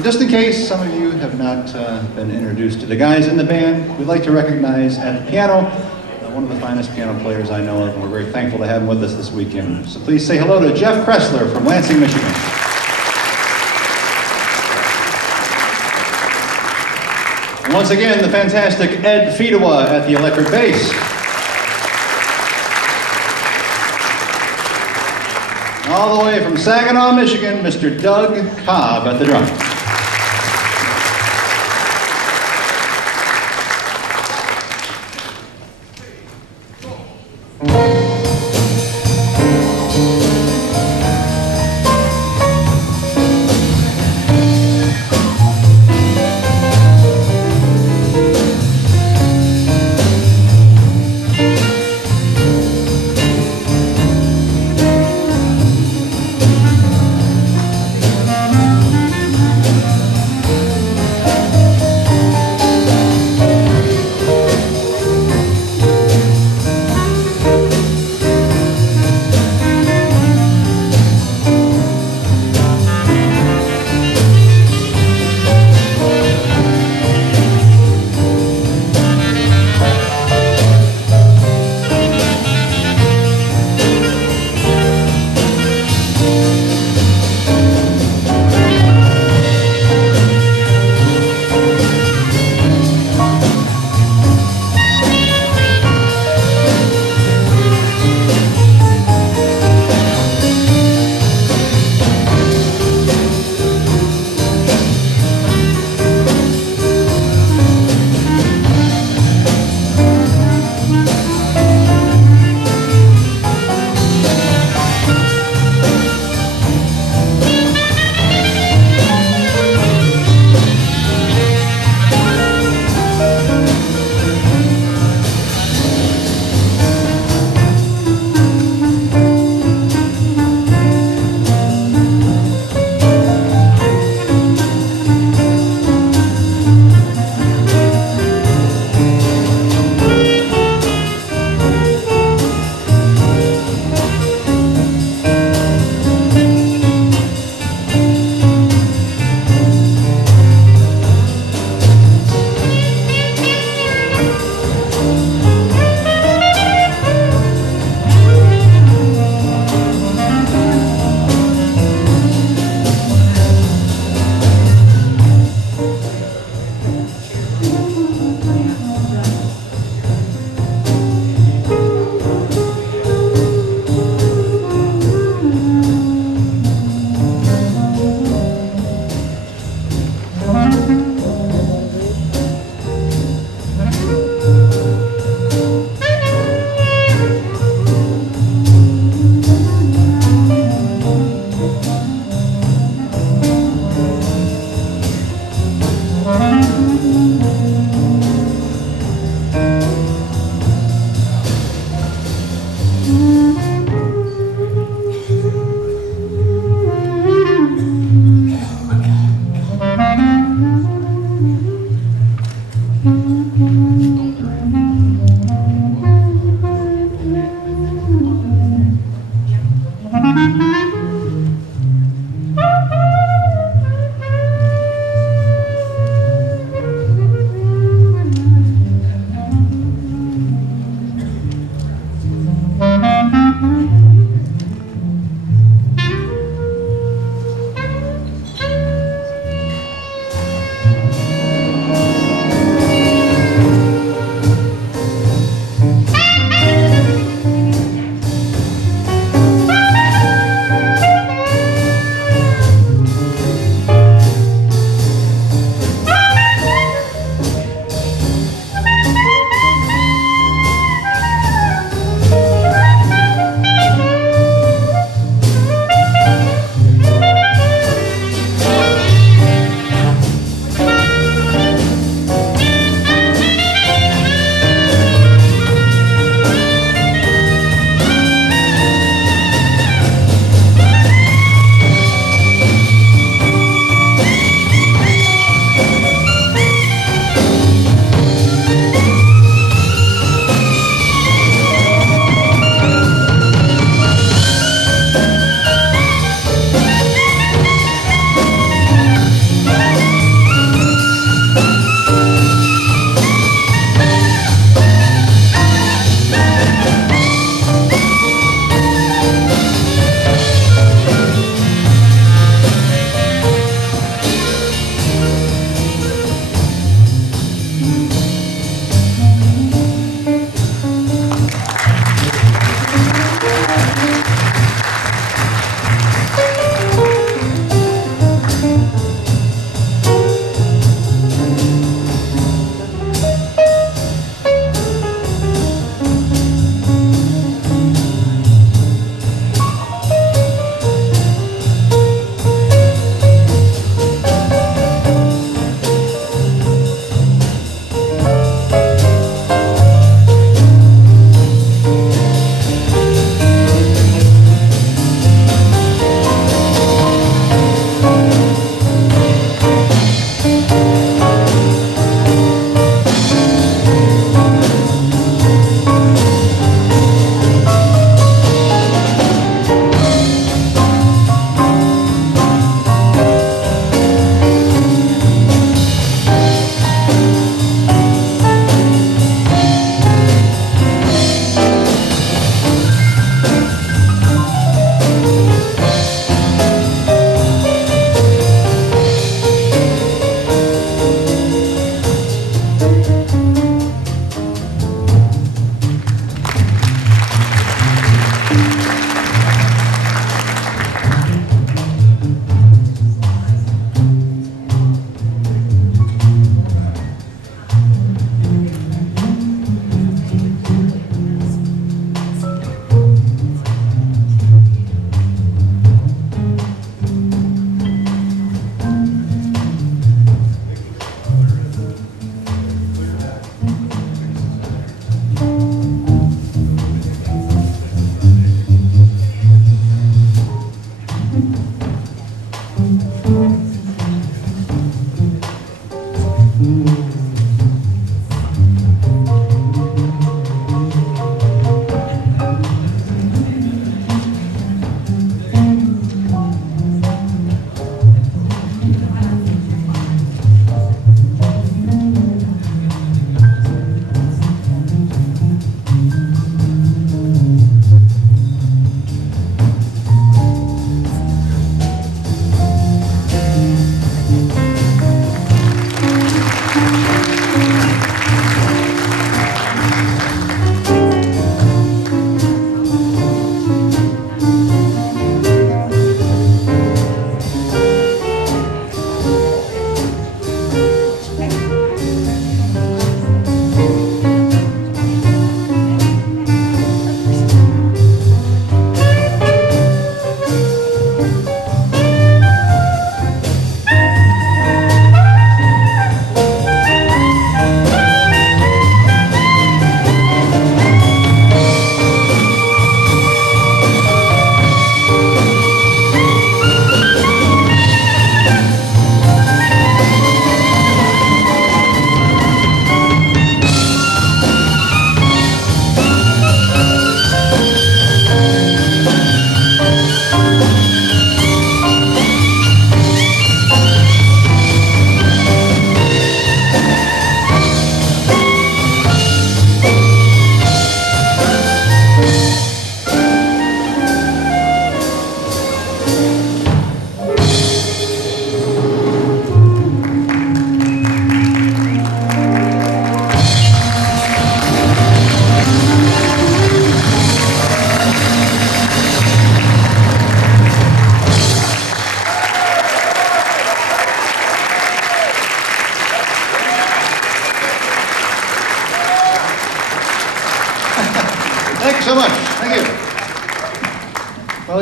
And just in case some of you have not been introduced to the guys in the band, we'd like to recognize at the piano one of the finest piano players I know of, and we're very thankful to have him with us this weekend. So please say hello to Jeff Kressler from Lansing, Michigan. And once again, the fantastic Ed Fedewa at the electric bass. All the way from Saginaw, Michigan, Mr. Doug Cobb at the drums.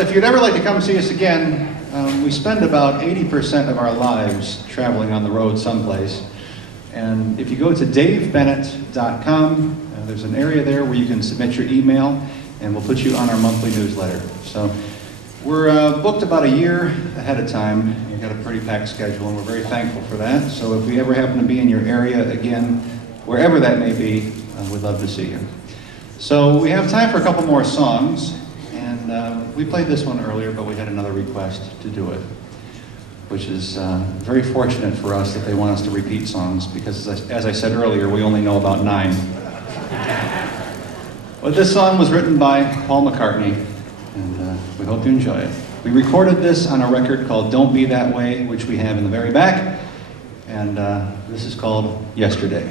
if you'd ever like to come see us again, we spend about 80% of our lives traveling on the road someplace. And if you go to davebennett.com, there's an area there where you can submit your email, and we'll put you on our monthly newsletter. So we're booked about a year ahead of time. We've got a pretty packed schedule, and we're very thankful for that. So if we ever happen to be in your area again, wherever that may be, we'd love to see you. So we have time for a couple more songs, and we played this one earlier, but we had another request to do it, which is very fortunate for us that they want us to repeat songs, because as I said earlier, we only know about 9. But this song was written by Paul McCartney, and we hope you enjoy it. We recorded this on a record called Don't Be That Way, which we have in the very back, and this is called Yesterday.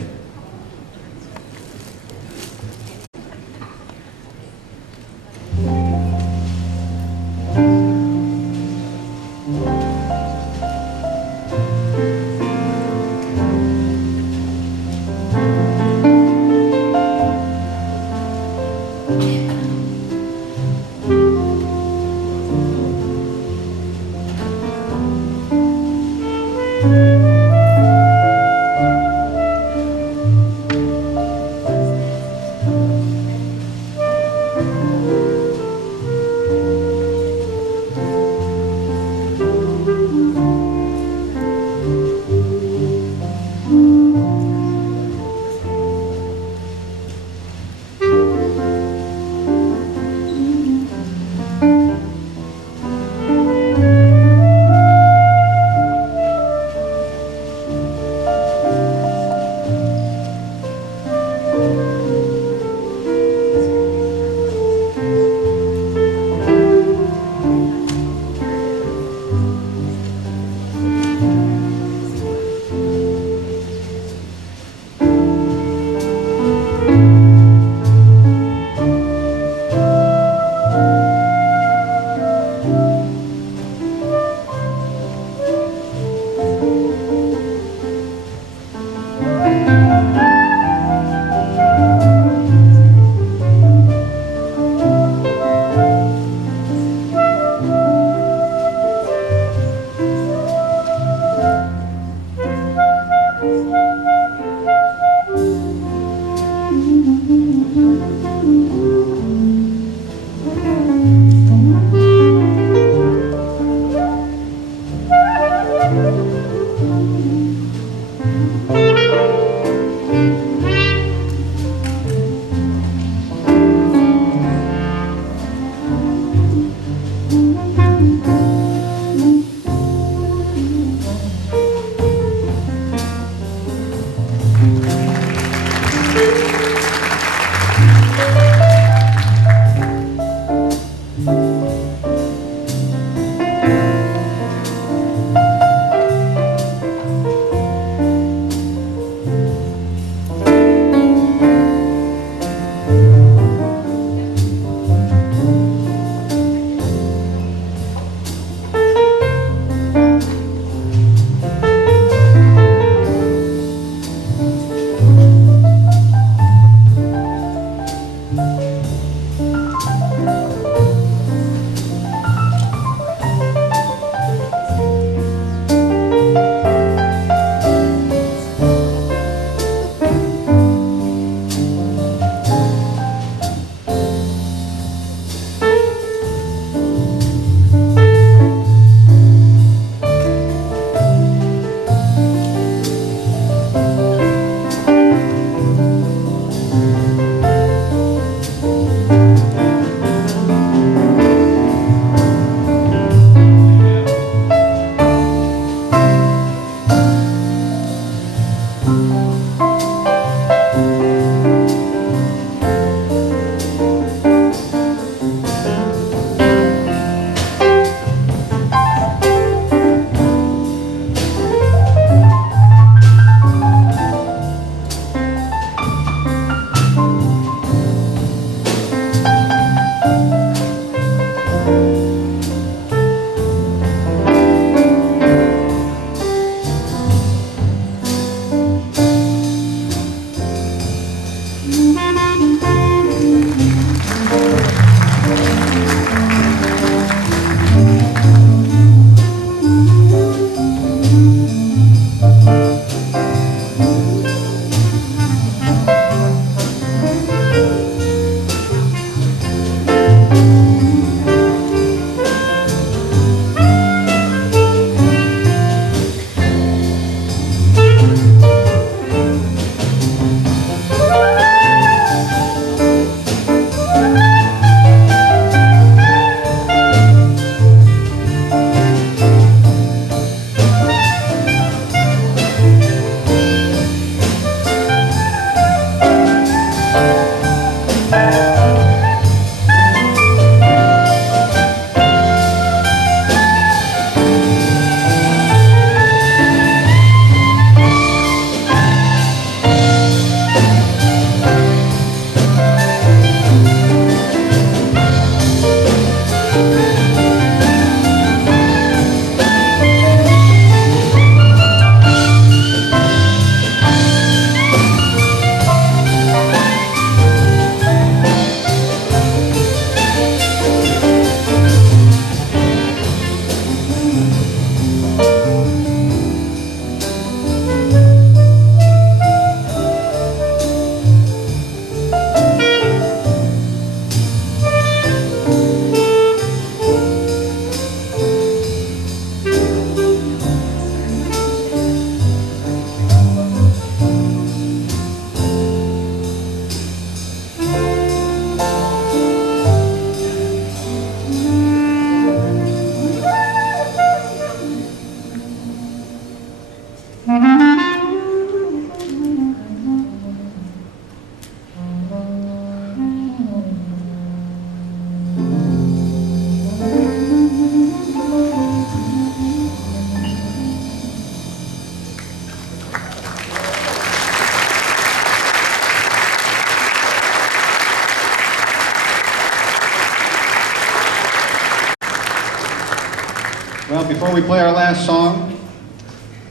we play our last song,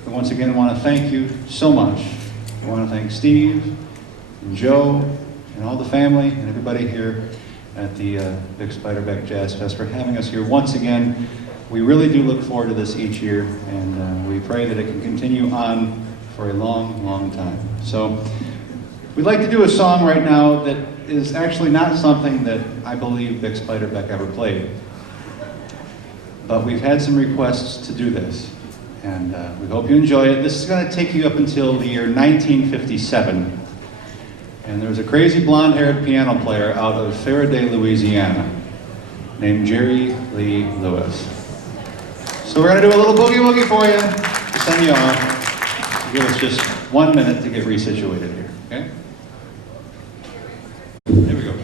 we once again want to thank you so much. We want to thank Steve and Joe and all the family and everybody here at the Bix Beiderbecke Jazz Fest for having us here once again. We really do look forward to this each year, and we pray that it can continue on for a long, long time. So we'd like to do a song right now that is actually not something that I believe Bix Beiderbecke ever played. But we've had some requests to do this, and we hope you enjoy it. This is going to take you up until the year 1957. And there was a crazy blonde-haired piano player out of Faraday, Louisiana, named Jerry Lee Lewis. So we're going to do a little boogie-woogie for you to send you off. Give us just 1 minute to get resituated here, okay? There we go.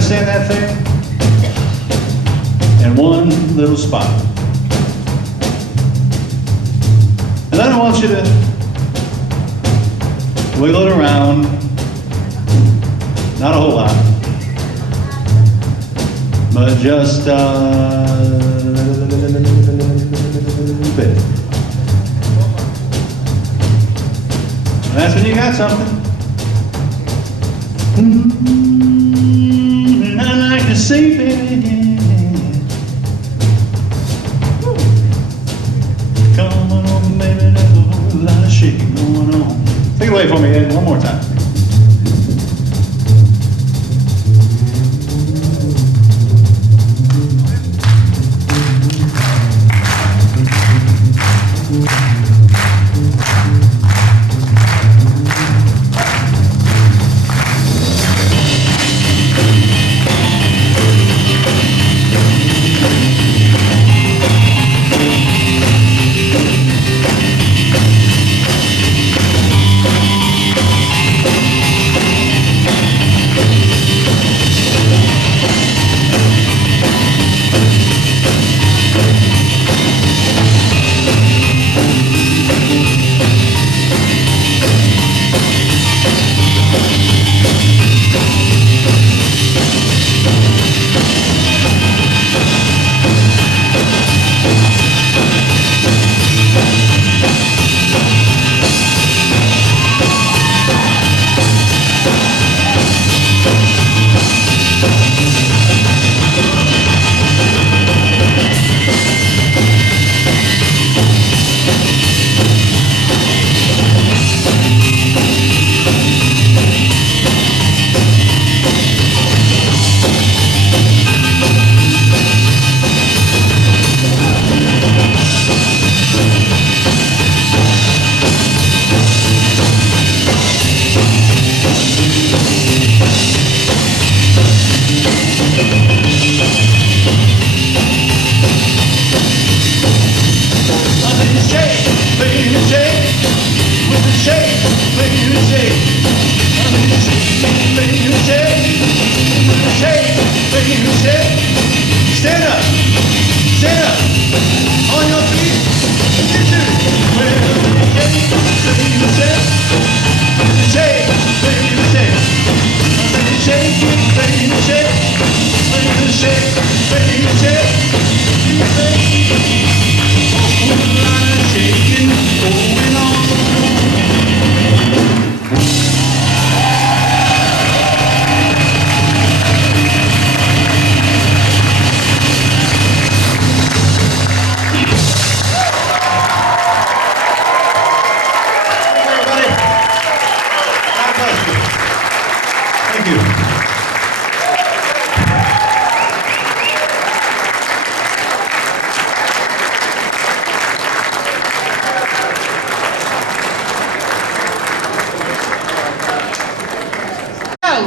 Stand that thing in one little spot. And then I want you to wiggle it around, not a whole lot, but just a bit. That's when you got something. And I like to say, baby, come on, baby, there's a whole lot of shaking going on. Take it away for me, Ed, one more time. Stand up, on your feet, you do it. Shake, baby, shake, shake, baby, shake, baby, shake, baby, shake, a whole lot of shaking going on.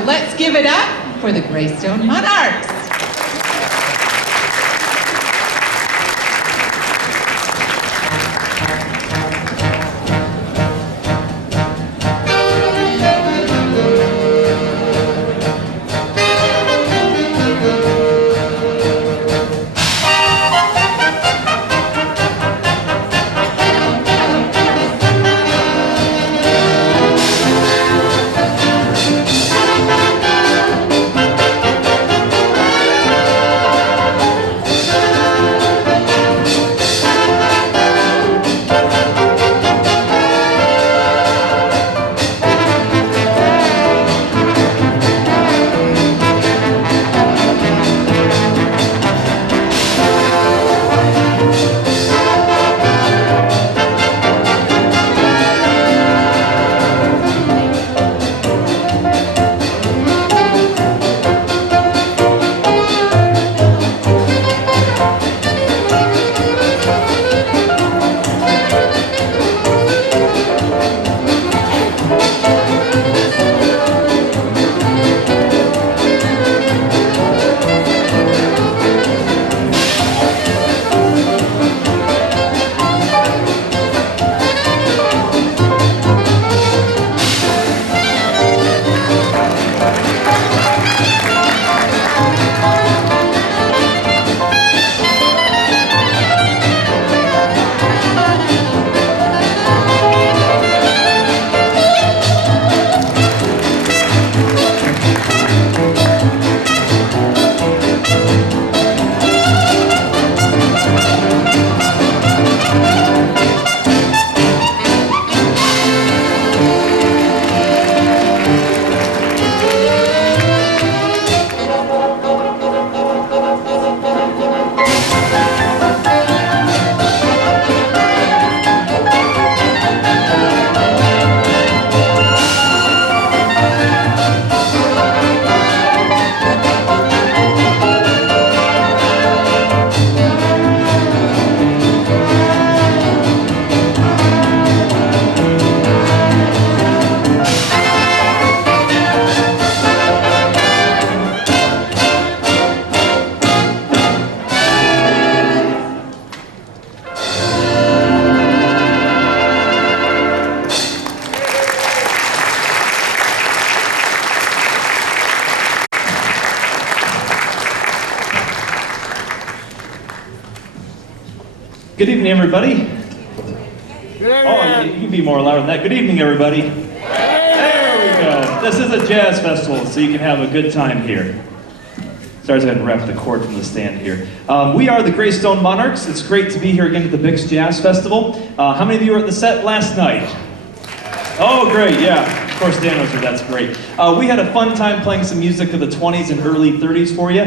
Let's give it up for the Greystone Monarchs. Good evening, everybody. Oh, you can be more louder than that. Good evening, everybody. There we go. This is a jazz festival, so you can have a good time here. Sorry, I had to wrap the cord from the stand here. We are the Greystone Monarchs. It's great to be here again at the Bix Jazz Festival. How many of you were at the set last night? Oh, great, yeah. Of course, Dan was here, that's great. We had a fun time playing some music of the 20s and early 30s for you.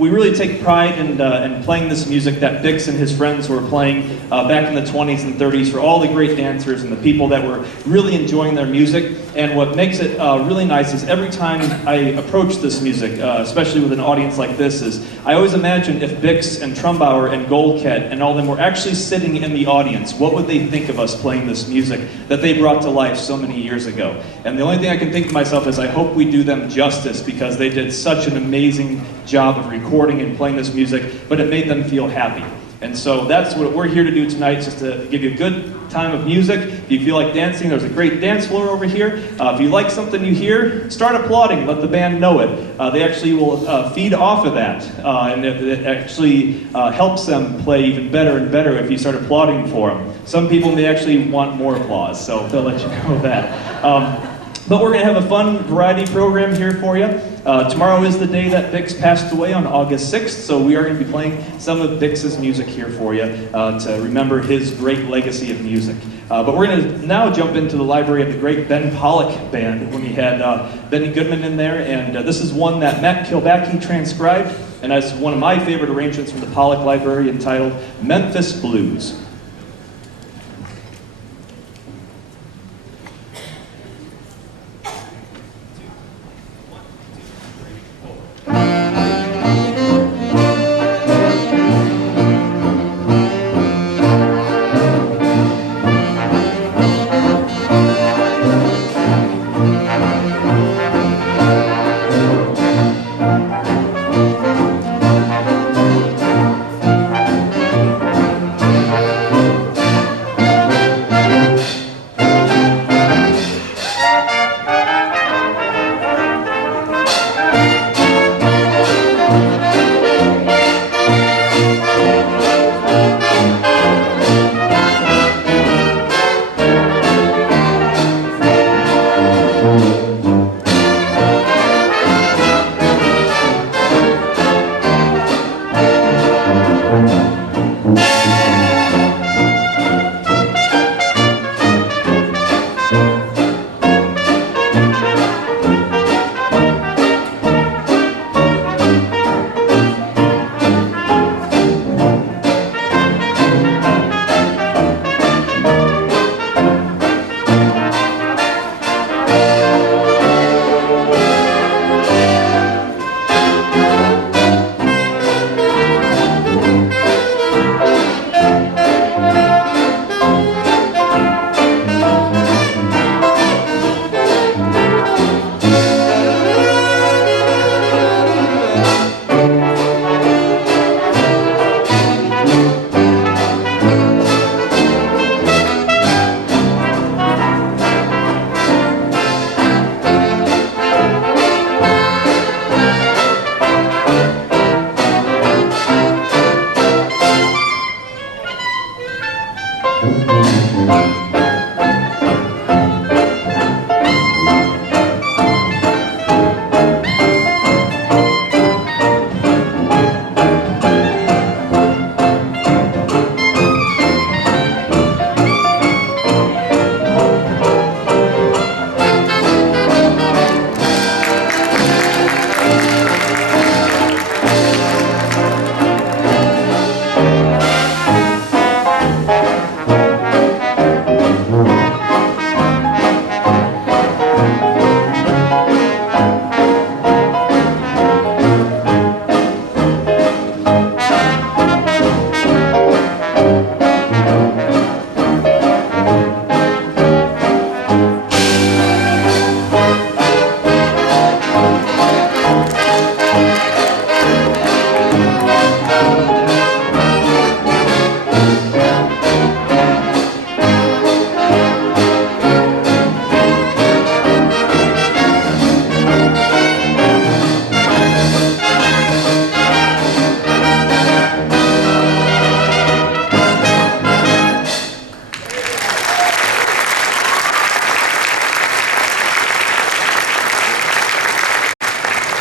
We really take pride in playing this music that Bix and his friends were playing back in the 20s and 30s for all the great dancers and the people that were really enjoying their music. And what makes it really nice is every time I approach this music, especially with an audience like this, is I always imagine if Bix and Trumbauer and Goldcat and all them were actually sitting in the audience, what would they think of us playing this music that they brought to life so many years ago? And the only thing I can think to myself is I hope we do them justice, because they did such an amazing job of recording and playing this music, but it made them feel happy. And so that's what we're here to do tonight, just to give you a good time of music. If you feel like dancing, there's a great dance floor over here. If you like something you hear, start applauding, let the band know it. They actually will feed off of that, and it actually helps them play even better and better if you start applauding for them. Some people may actually want more applause, so they'll let you know that. But we're going to have a fun variety program here for you. Tomorrow is the day that Bix passed away, on August 6th, so we are going to be playing some of Bix's music here for you to remember his great legacy of music. But we're going to now jump into the library of the great Ben Pollock Band, when we had Benny Goodman in there, and this is one that Matt Kilbacke transcribed, and that's one of my favorite arrangements from the Pollock Library, entitled Memphis Blues.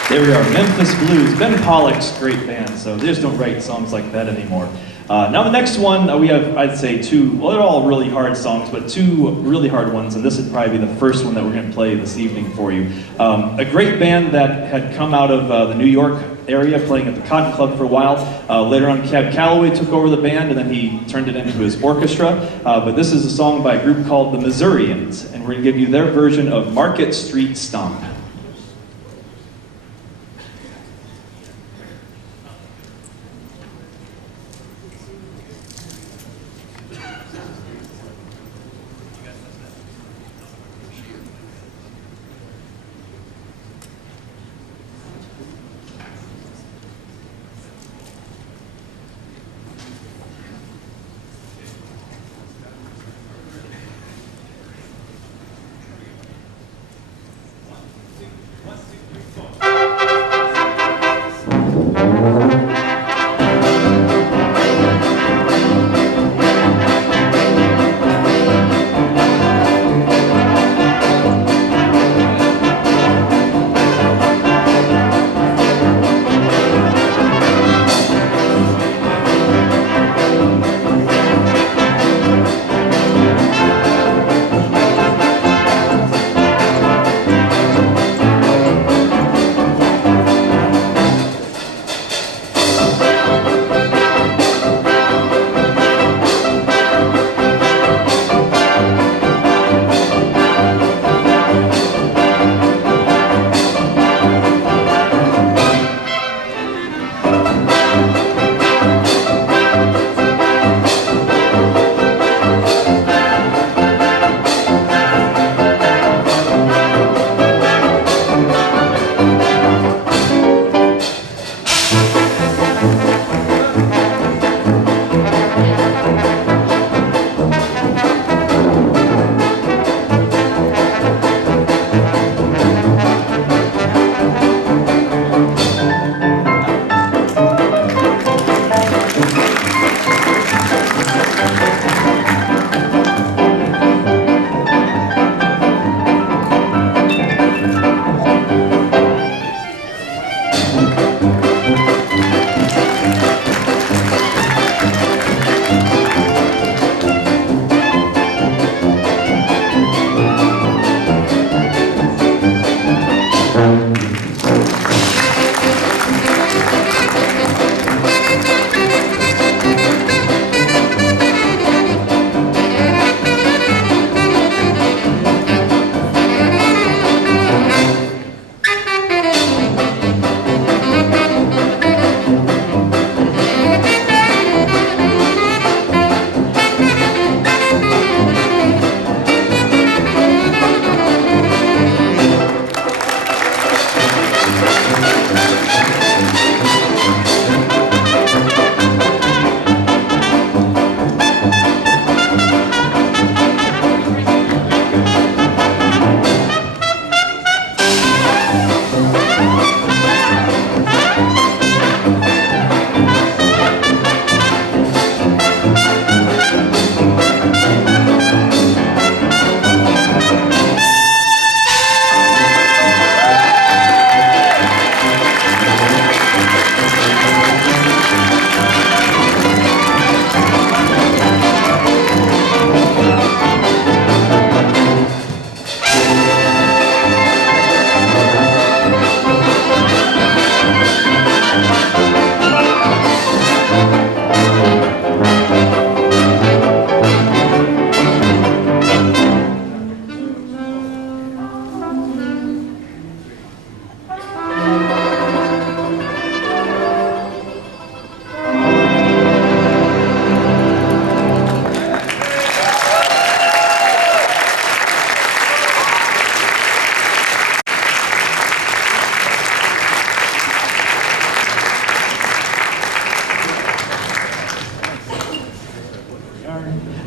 There we are, Memphis Blues. Ben Pollock's great band, so they just don't write songs like that anymore. Now the next one, we have, I'd say two, well they're all really hard songs, but two really hard ones, and this would probably be the first one that we're going to play this evening for you. A great band that had come out of the New York area, playing at the Cotton Club for a while. Later on, Cab Calloway took over the band, and then he turned it into his orchestra. But this is a song by a group called the Missourians, and we're going to give you their version of Market Street Stomp.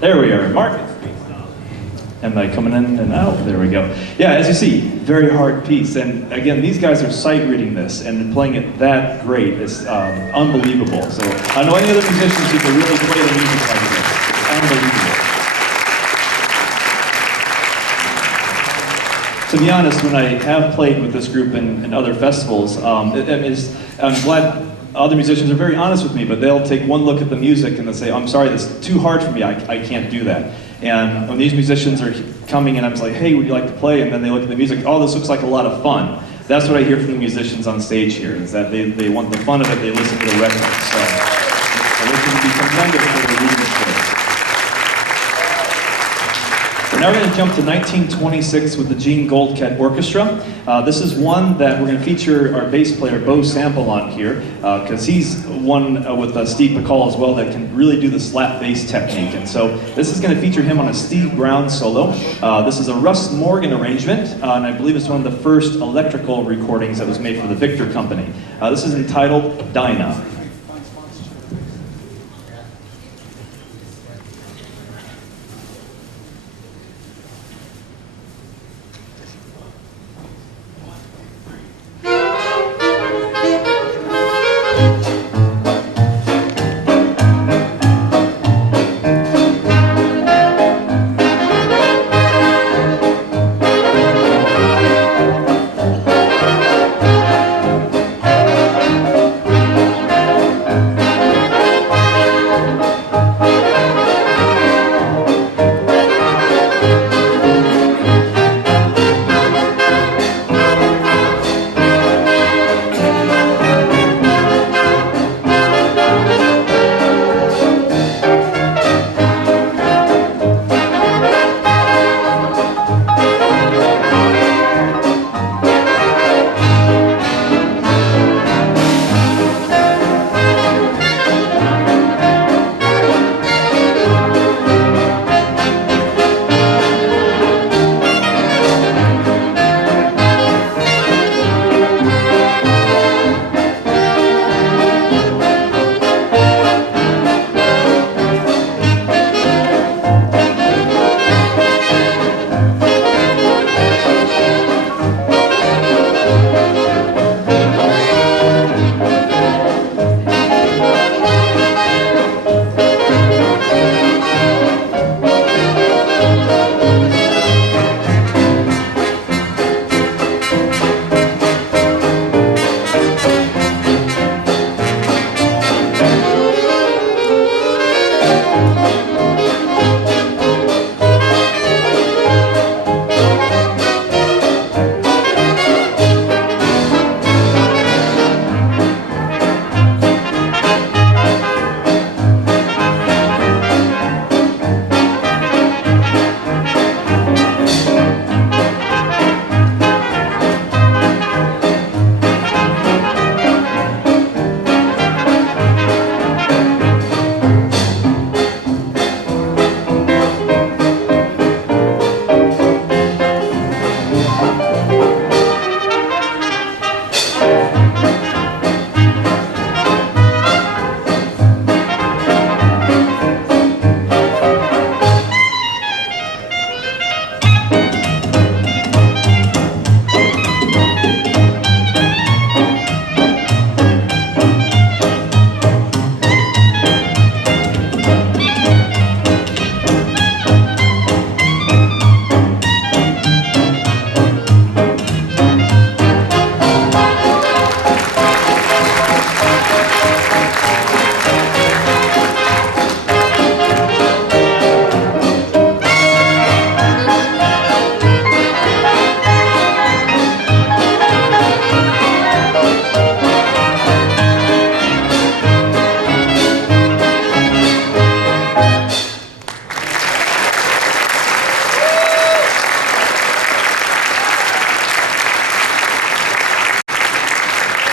There we are, Market Street. Am I coming in and out? There we go. Yeah, as you see, very hard piece. And again, these guys are sight reading this and playing it that great. It's unbelievable. So I know any other musicians who can really play the music like this. It's unbelievable. to be honest, when I have played with this group in other festivals, I'm glad other musicians are very honest with me, but they'll take one look at the music and they'll say, I'm sorry, that's too hard for me, I can't do that. And when these musicians are coming and I'm just like, hey, would you like to play? And then they look at the music, oh, this looks like a lot of fun. That's what I hear from the musicians on stage here, is that they want the fun of it, they listen to the record. So they can be tremendous for their reading skills. Now we're going to jump to 1926 with the Gene Goldcat Orchestra. This is one that we're going to feature our bass player, Bo Sample, on here, because he's one with Steve McCall as well that can really do the slap bass technique. And so this is going to feature him on a Steve Brown solo. This is a Russ Morgan arrangement, and I believe it's one of the first electrical recordings that was made for the Victor Company. This is entitled Dinah.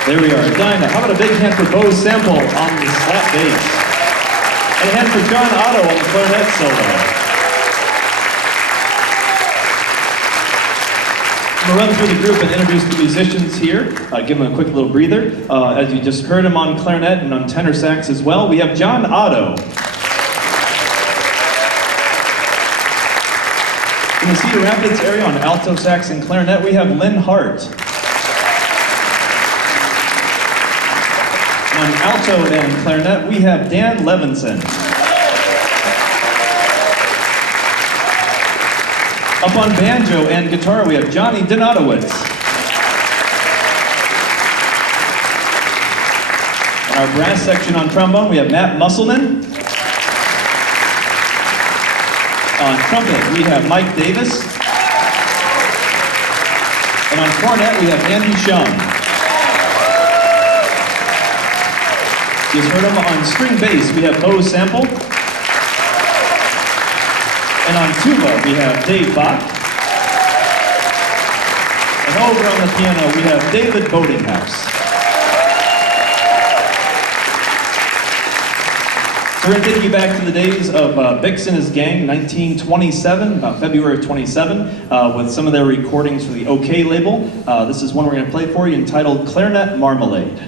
There we are, Dinah. How about a big hand for Bo Sample on the slap bass? And a hand for John Otto on the clarinet solo. I'm going to run through the group and introduce the musicians here, give them a quick little breather. As you just heard him on clarinet and on tenor sax as well, we have John Otto. In the Cedar Rapids area on alto sax and clarinet, we have Lynn Hart. On alto and clarinet, we have Dan Levinson. Up on banjo and guitar, we have Johnny Donatowitz. In our brass section on trombone, we have Matt Musselman. On trumpet, we have Mike Davis. And on cornet, we have Andy Shum. You just heard him. On string bass, we have Bo Sample. And on tuba, we have Dave Bach. And over on the piano, we have David Boatinghouse. So we're going to take you back to the days of Bix and his gang, 1927, about February 27, with some of their recordings for the OK label. This is one we're going to play for you entitled Clarinet Marmalade.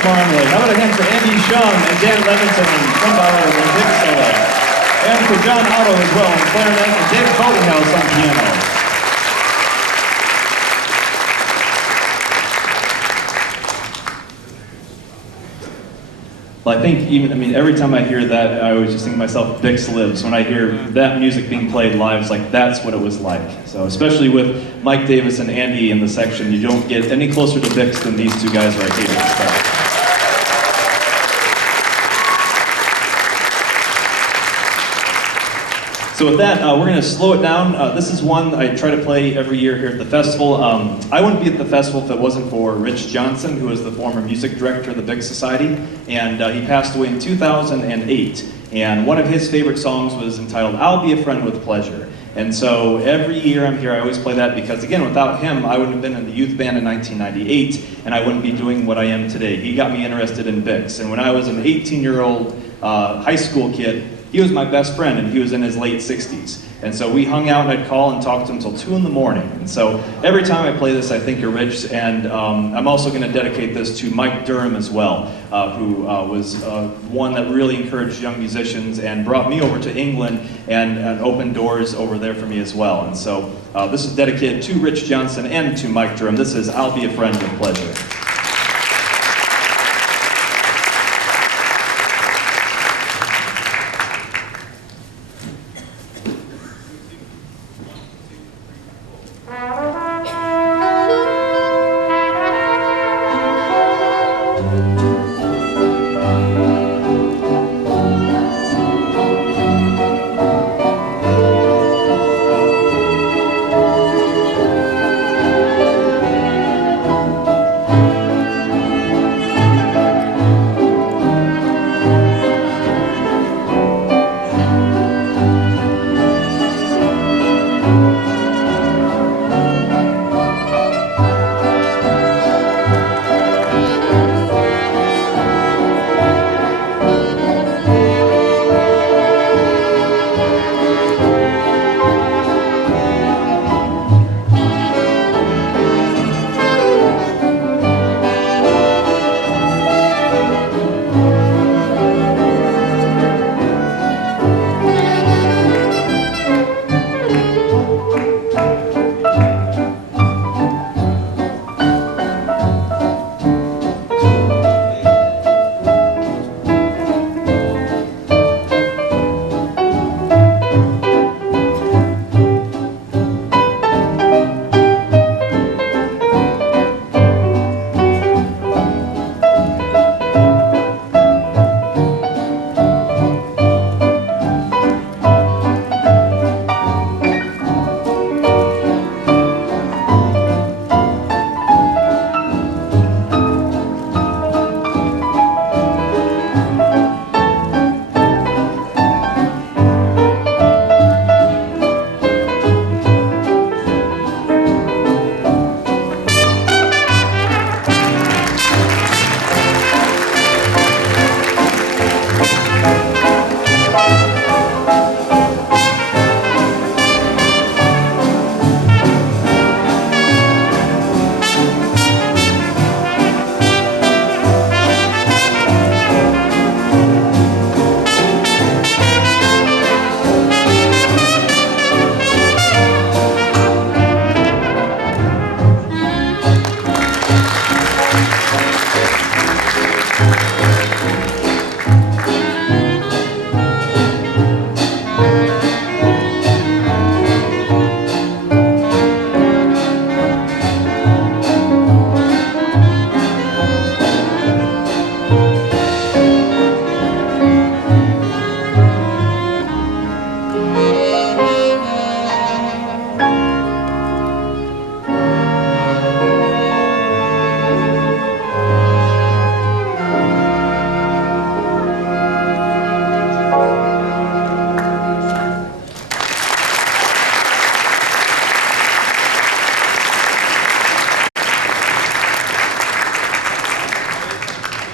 Marmalade. How about a hand for Andy Shum and Dan Levinson on trombone and big solo. And for John Otto as well on clarinet and David Boatinghouse on piano. Well, I think every time I hear that, I always just think to myself, Bix lives. When I hear that music being played live, it's like, that's what it was like. So especially with Mike Davis and Andy in the section, you don't get any closer to Bix than these two guys right here. So with that, we're going to slow it down. This is one I try to play every year here at the festival. I wouldn't be at the festival if it wasn't for Rich Johnson, who is the former music director of the Bix Society, and he passed away in 2008. And one of his favorite songs was entitled, "I'll Be a Friend with Pleasure." And so every year I'm here, I always play that because, again, without him, I wouldn't have been in the youth band in 1998, and I wouldn't be doing what I am today. He got me interested in Bix. And when I was an 18-year-old high school kid, he was my best friend, and he was in his late 60s. And so we hung out, and I'd call and talk to him until 2 in the morning. And so every time I play this, I think of Rich, and I'm also going to dedicate this to Mike Durham as well, who was one that really encouraged young musicians and brought me over to England and opened doors over there for me as well. And so this is dedicated to Rich Johnson and to Mike Durham. This is "I'll Be a Friend with Pleasure."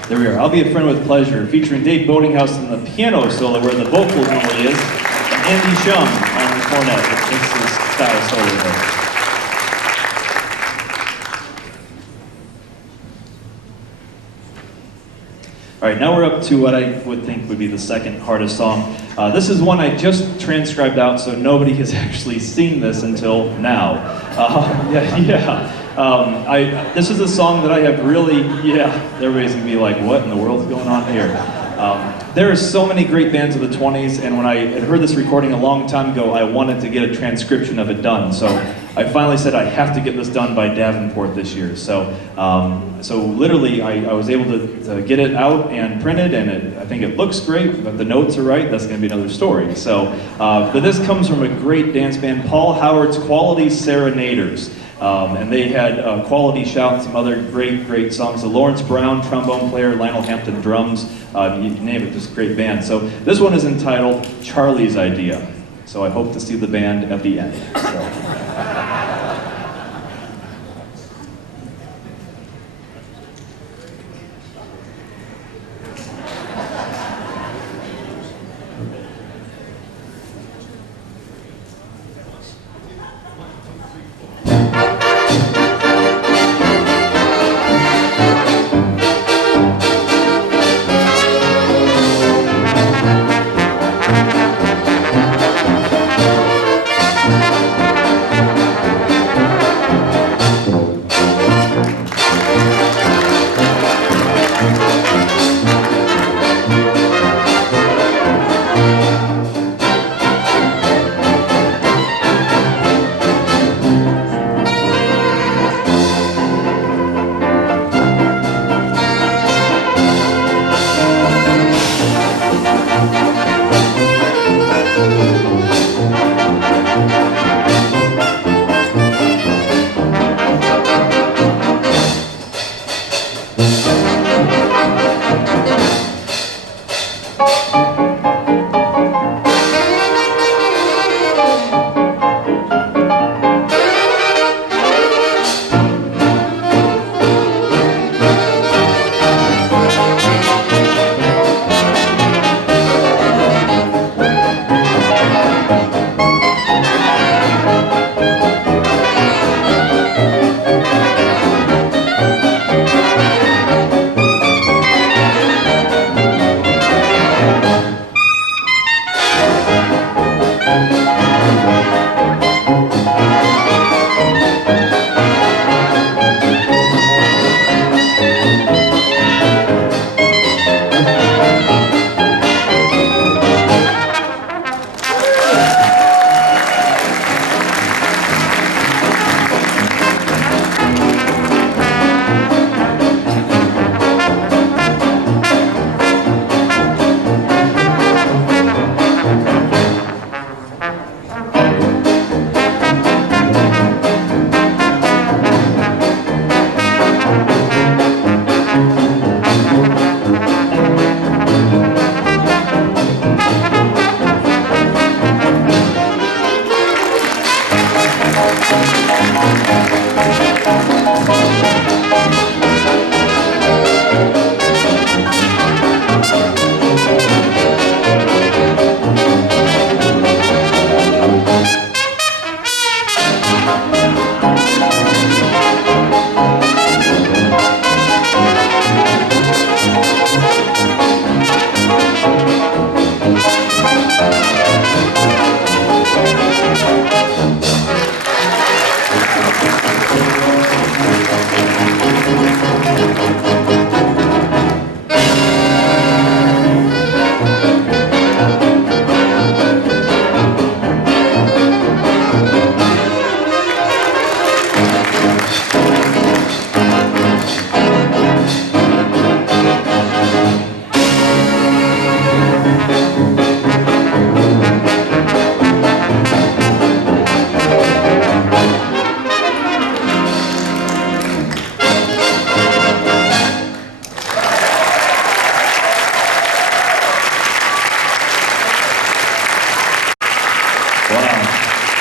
There we are. "I'll Be a Friend with Pleasure," featuring Dave Boatinghouse on the piano solo, where the vocal normally is, and Andy Shum on the cornet, which makes his style solo there. All right, now we're up to what I would think would be the second hardest song. This is one I just transcribed out, so nobody has actually seen this until now. This is a song that I have really, yeah, everybody's gonna be like, what in the world's going on here? There are so many great bands of the 20s, and when I had heard this recording a long time ago, I wanted to get a transcription of it done. So I finally said I have to get this done by Davenport this year. So literally I was able to get it out and printed, and I think it looks great, but the notes are right. That's going to be another story. So, but this comes from a great dance band, Paul Howard's Quality Serenaders. And they had Quality Shout and some other great songs. The Lawrence Brown, trombone player, Lionel Hampton, drums, you name it, just a great band. So this one is entitled Charlie's Idea. So I hope to see the band at the end. So.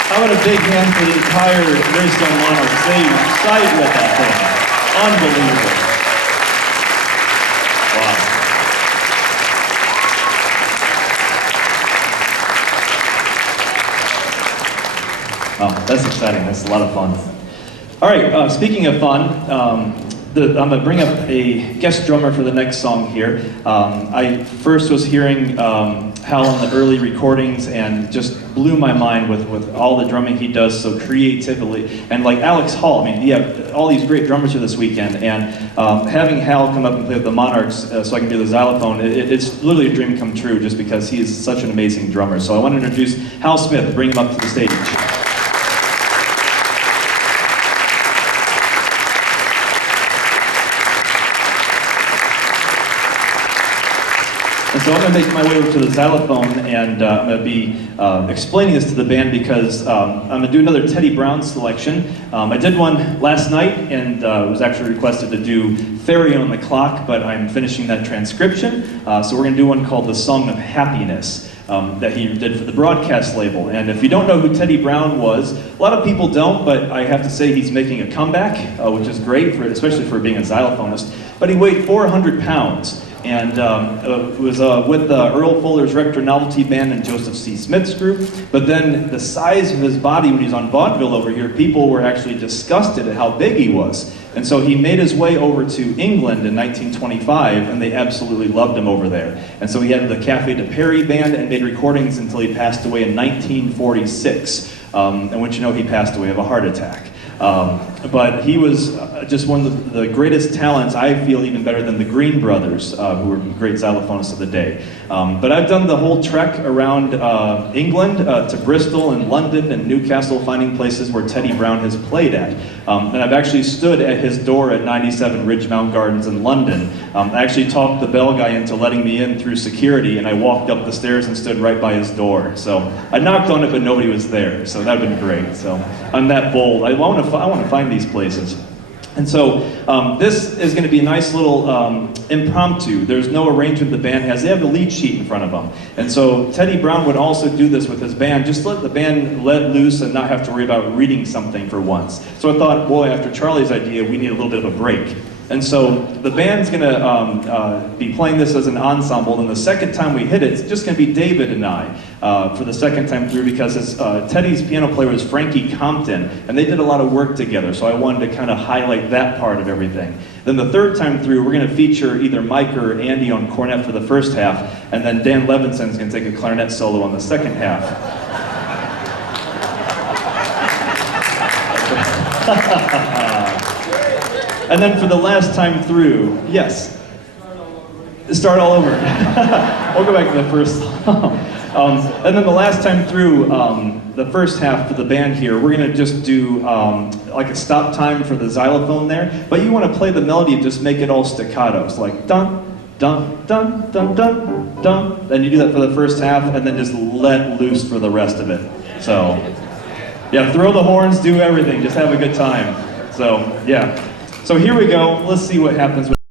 How about a big hand for the entire Greystone Monarchs? They sight with that thing. Unbelievable. Wow. Oh, that's exciting. That's a lot of fun. All right, speaking of fun, I'm going to bring up a guest drummer for the next song here. I first was hearing Hal on the early recordings and just blew my mind with all the drumming he does so creatively. And like Alex Hall, I mean, you have all these great drummers here this weekend, and having Hal come up and play with the Monarchs so I can do the xylophone, it's literally a dream come true just because he is such an amazing drummer. So I want to introduce Hal Smith, bring him up to the stage. And so I'm going to make my way over to the xylophone, and I'm going to be explaining this to the band because I'm going to do another Teddy Brown selection. I did one last night and was actually requested to do Fairy on the Clock, but I'm finishing that transcription. So we're going to do one called The Song of Happiness that he did for the broadcast label. And if you don't know who Teddy Brown was, a lot of people don't, but I have to say he's making a comeback, which is great, especially for being a xylophonist. But he weighed 400 pounds. And was with Earl Fuller's Rector Novelty Band and Joseph C. Smith's group. But then the size of his body when he's on vaudeville over here, people were actually disgusted at how big he was. And so he made his way over to England in 1925, and they absolutely loved him over there. And so he had the Café de Paris band and made recordings until he passed away in 1946. And once you know, he passed away of a heart attack. But he was just one of the greatest talents, I feel, even better than the Green Brothers, who were great xylophonists of the day. But I've done the whole trek around England to Bristol and London and Newcastle, finding places where Teddy Brown has played at. And I've actually stood at his door at 97 Ridgemount Gardens in London. I actually talked the bell guy into letting me in through security, and I walked up the stairs and stood right by his door. So I knocked on it, but nobody was there. So that would have been great. So I'm that bold. I want to find these places. And so this is going to be a nice little impromptu. There's no arrangement the band has. They have the lead sheet in front of them. And so Teddy Brown would also do this with his band. Just let the band let loose and not have to worry about reading something for once. So I thought, boy, after Charlie's idea, we need a little bit of a break. And so the band's going to be playing this as an ensemble, and the second time we hit it, it's just going to be David and I for the second time through, because Teddy's piano player was Frankie Compton, and they did a lot of work together, so I wanted to kind of highlight that part of everything. Then the third time through, we're going to feature either Mike or Andy on cornet for the first half, and then Dan Levinson's going to take a clarinet solo on the second half. And then for the last time through, yes, start all over. We'll go back to the first song. And then the last time through, the first half for the band here, we're going to just do like a stop time for the xylophone there. But you want to play the melody and just make it all staccato. It's like dun, dun, dun, dun, dun, dun. And you do that for the first half, and then just let loose for the rest of it. So, yeah, throw the horns, do everything. Just have a good time. So, yeah. So here we go. Let's see what happens.